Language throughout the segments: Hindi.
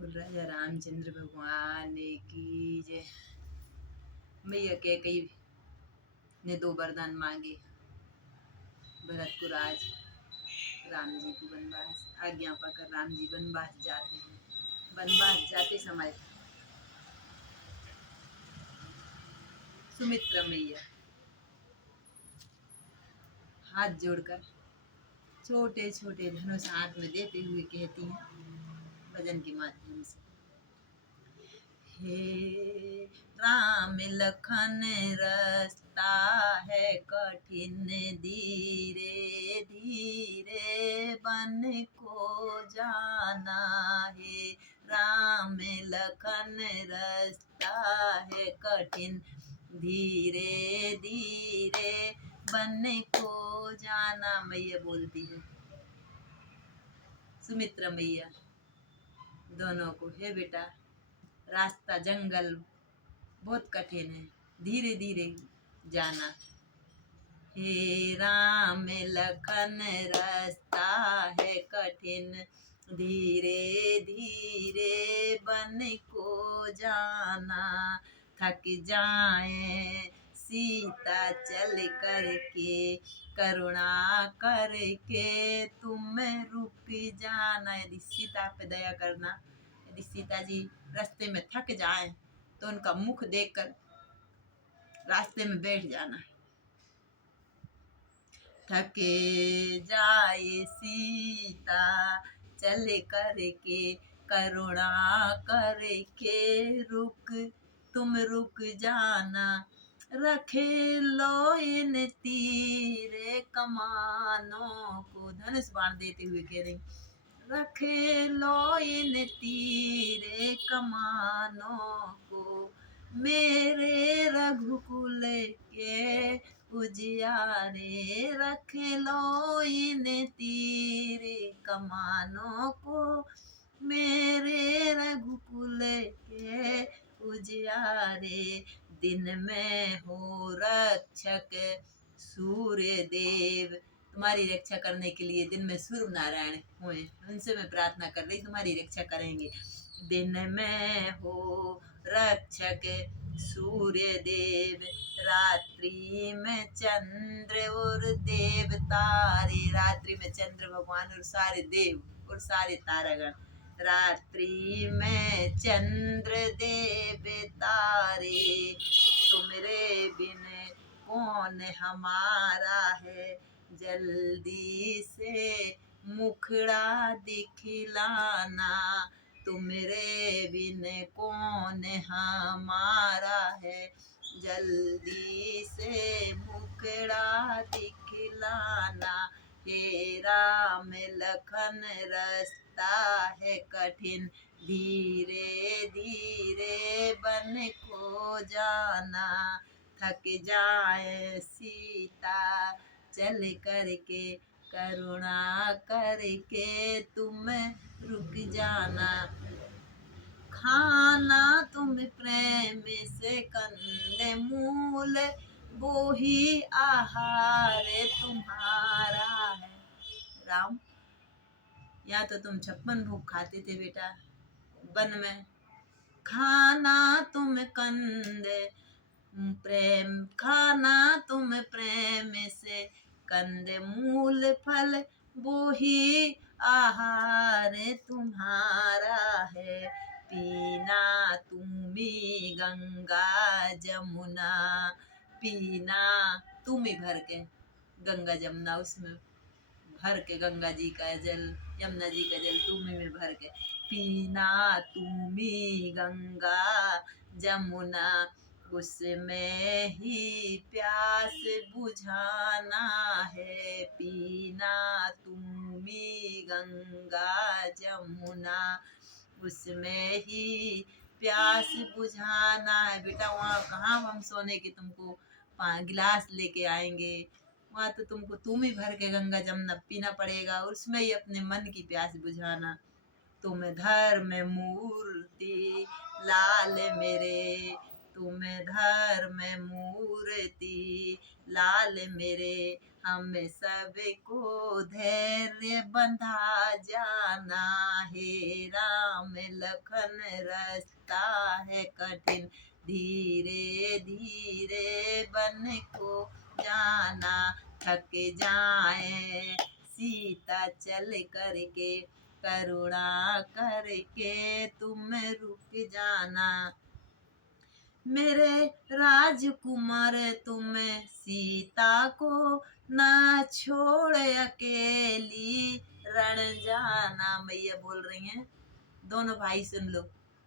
बोल राजा रामचंद्र भगवान की जय। मैया कैकेयी ने दो वरदान मांगे। भरत को राज, राम जी को वनवास। आज्ञा पाकर राम जी वनवास जाते हैं। वनवास जाते समय सुमित्रा मैया हाथ जोड़कर छोटे छोटे धनुष हाथ में देते हुए कहती हैं भजन के माध्यम से, हे राम लखन रास्ता है कठिन, धीरे धीरे बन को जाना है। राम लखन रास्ता है कठिन, धीरे धीरे बन को जाना। मैया बोलती है सुमित्रा मैया दोनों को, हे बेटा रास्ता जंगल बहुत कठिन है, धीरे धीरे जाना। हे राम लखन रास्ता है कठिन, धीरे धीरे बन को जाना। थक जाए सीता चल करके, करुणा करके तुम रुक जाना। यदि सीता पे दया करना, यदि सीता जी रास्ते में थक जाए तो उनका मुख देखकर रास्ते में बैठ जाना। थके जाए सीता चल करके, करुणा करके तुम रुक जाना। रखे लो इन तीरे कमानों को, धनुष बाण देते हुए कह रही, रखे लो इन तीरे कमानों को, मेरे रघुकुल के उजियारे। रख लो इन तीरे कमानों को, मेरे रघुकुल के उजियारे। दिन में हो रक्षक सूर्य देव, तुम्हारी रक्षा करने के लिए दिन में सूर्य नारायण हुए, उनसे मैं प्रार्थना कर रही, तुम्हारी रक्षा करेंगे। दिन में हो रक्षक सूर्य देव, रात्रि में चंद्र और देव तारे। रात्रि में चंद्र भगवान और सारे देव और सारे तारागण। रात्रि में चंद्र देव तारे, तुमरे बिन कौन हमारा है। जल्दी से मुखड़ा दिखलाना, तुमरे बिन कौन हमारा है। जल्दी से मुखड़ा दिखलाना। हे राम लखन रास्ता है कठिन, धीरे धीरे बन को जाना। थक जाए सीता चल करके, करुणा करके तुम रुक जाना। खाना तुम प्रेम से कंदे मूल, वो ही आहार तुम्हारा है। राम, या तो तुम 56 भोग खाते थे बेटा वन में। खाना तुम कंदे प्रेम, खाना तुम प्रेम से कंदे मूल फल, वो ही आहार तुम्हारा है। पीना तुम्ही गंगा जमुना, पीना तुम ही भर के गंगा जमुना, उसमें भर के गंगा जी का जल, यमुना जी का जल तुम्ही में भर के पीना। तुम्ही गंगा जमुना, उसमें ही प्यास बुझाना है। पीना तुम्ही गंगा जमुना, उसमें ही प्यास बुझाना है। बेटा वहाँ कहाँ हम सोने के तुमको गिलास लेके आएंगे, वहाँ तो तुमको तुम ही भर के गंगा जमुना पीना पड़ेगा, उसमें ही अपने मन की प्यास बुझाना। तुम धर्म मूर्ति लाल मेरे, तुम धर्म मूर्ति लाल मेरे, हम सबको धैर्य बंधा जाना। हे राम लखन रास्ता है कठिन, धीरे धीरे बन को जाना। थक जाए सीता चल करके, करुणा करके तुम रुक जाना। मेरे राजकुमार तुम सीता को ना छोड़ अकेली रण जाना। मैया बोल रही हैं, दोनों भाई सुन लो।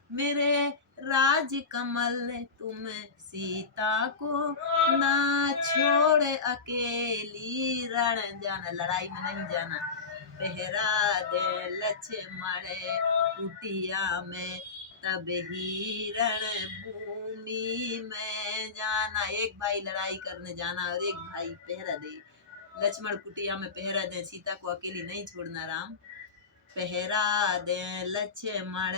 मेरे राजकमल तुम सीता को ना छोड़ अकेली रण जाना, लड़ाई में नहीं जाना। पहरा दे लक्ष्मण कुटिया में, तब ही रण भूमि में जाना। एक भाई लड़ाई करने जाना और एक भाई पहरा दे। लक्ष्मण कुटिया में पहरा दे, सीता को अकेली नहीं छोड़ना राम। पहरा दे लक्ष्मण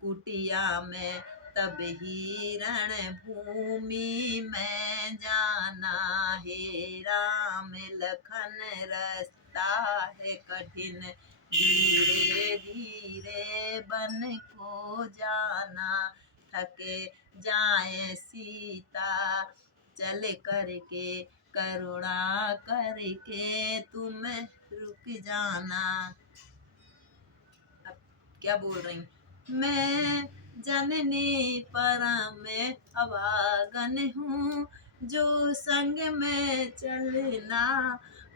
कुटिया में, तब ही रण भूमि में जाना। हे राम लखन रास्ता है कठिन, धीरे धीरे बन को जाना। थक जाए सीता चल करके, करुणा करके तुम रुक जाना। अब क्या बोल रही, मैं जननी परम अभागन हूँ, जो संग में चलना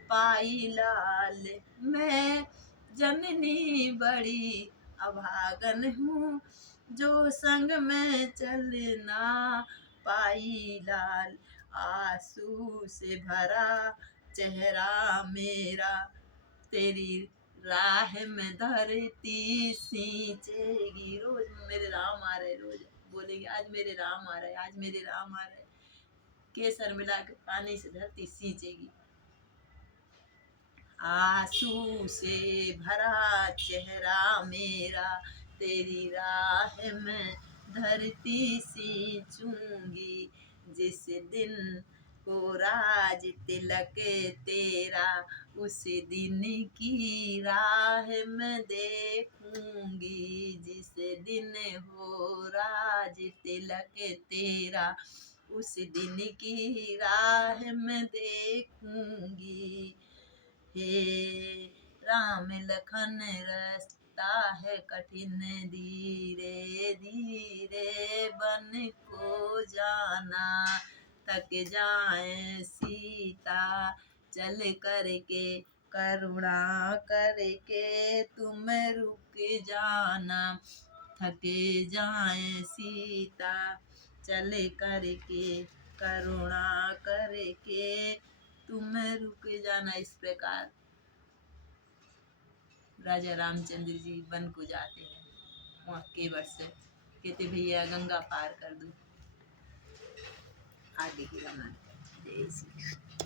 पाई लाल। मैं जननी बड़ी अभागन हूँ, जो संग में चलना पाई लाल। आंसू से भरा चेहरा मेरा, तेरी राह में धरती सींचेगी। रोज मेरे राम आ रहे, रोज बोलेंगे आज मेरे राम आ रहे, आज मेरे राम आ रहे। केसर मिला के पानी से धरती सींचेगी। आंसू से भरा चेहरा मेरा, तेरी राह में धरती सींचूंगी। जिस दिन को राज तिलक तेरा, उस दिन की राह में देखूंगी। जिस दिन हो राज तिलक तेरा, उस दिन की राह में देखूंगी। हे राम लखन रास्ता है कठिन, धीरे धीरे बन को जाना। थक जाए सीता चल करके, करुणा करके तुम रुक जाना। थक जाए सीता चल करके, करुणा करके तुम रुक जाना। इस प्रकार राजा रामचंद्र जी वन को जाते हैं। वहाँ केवट से कहते भैया गंगा पार कर दो, आगे की रामायण। जय श्री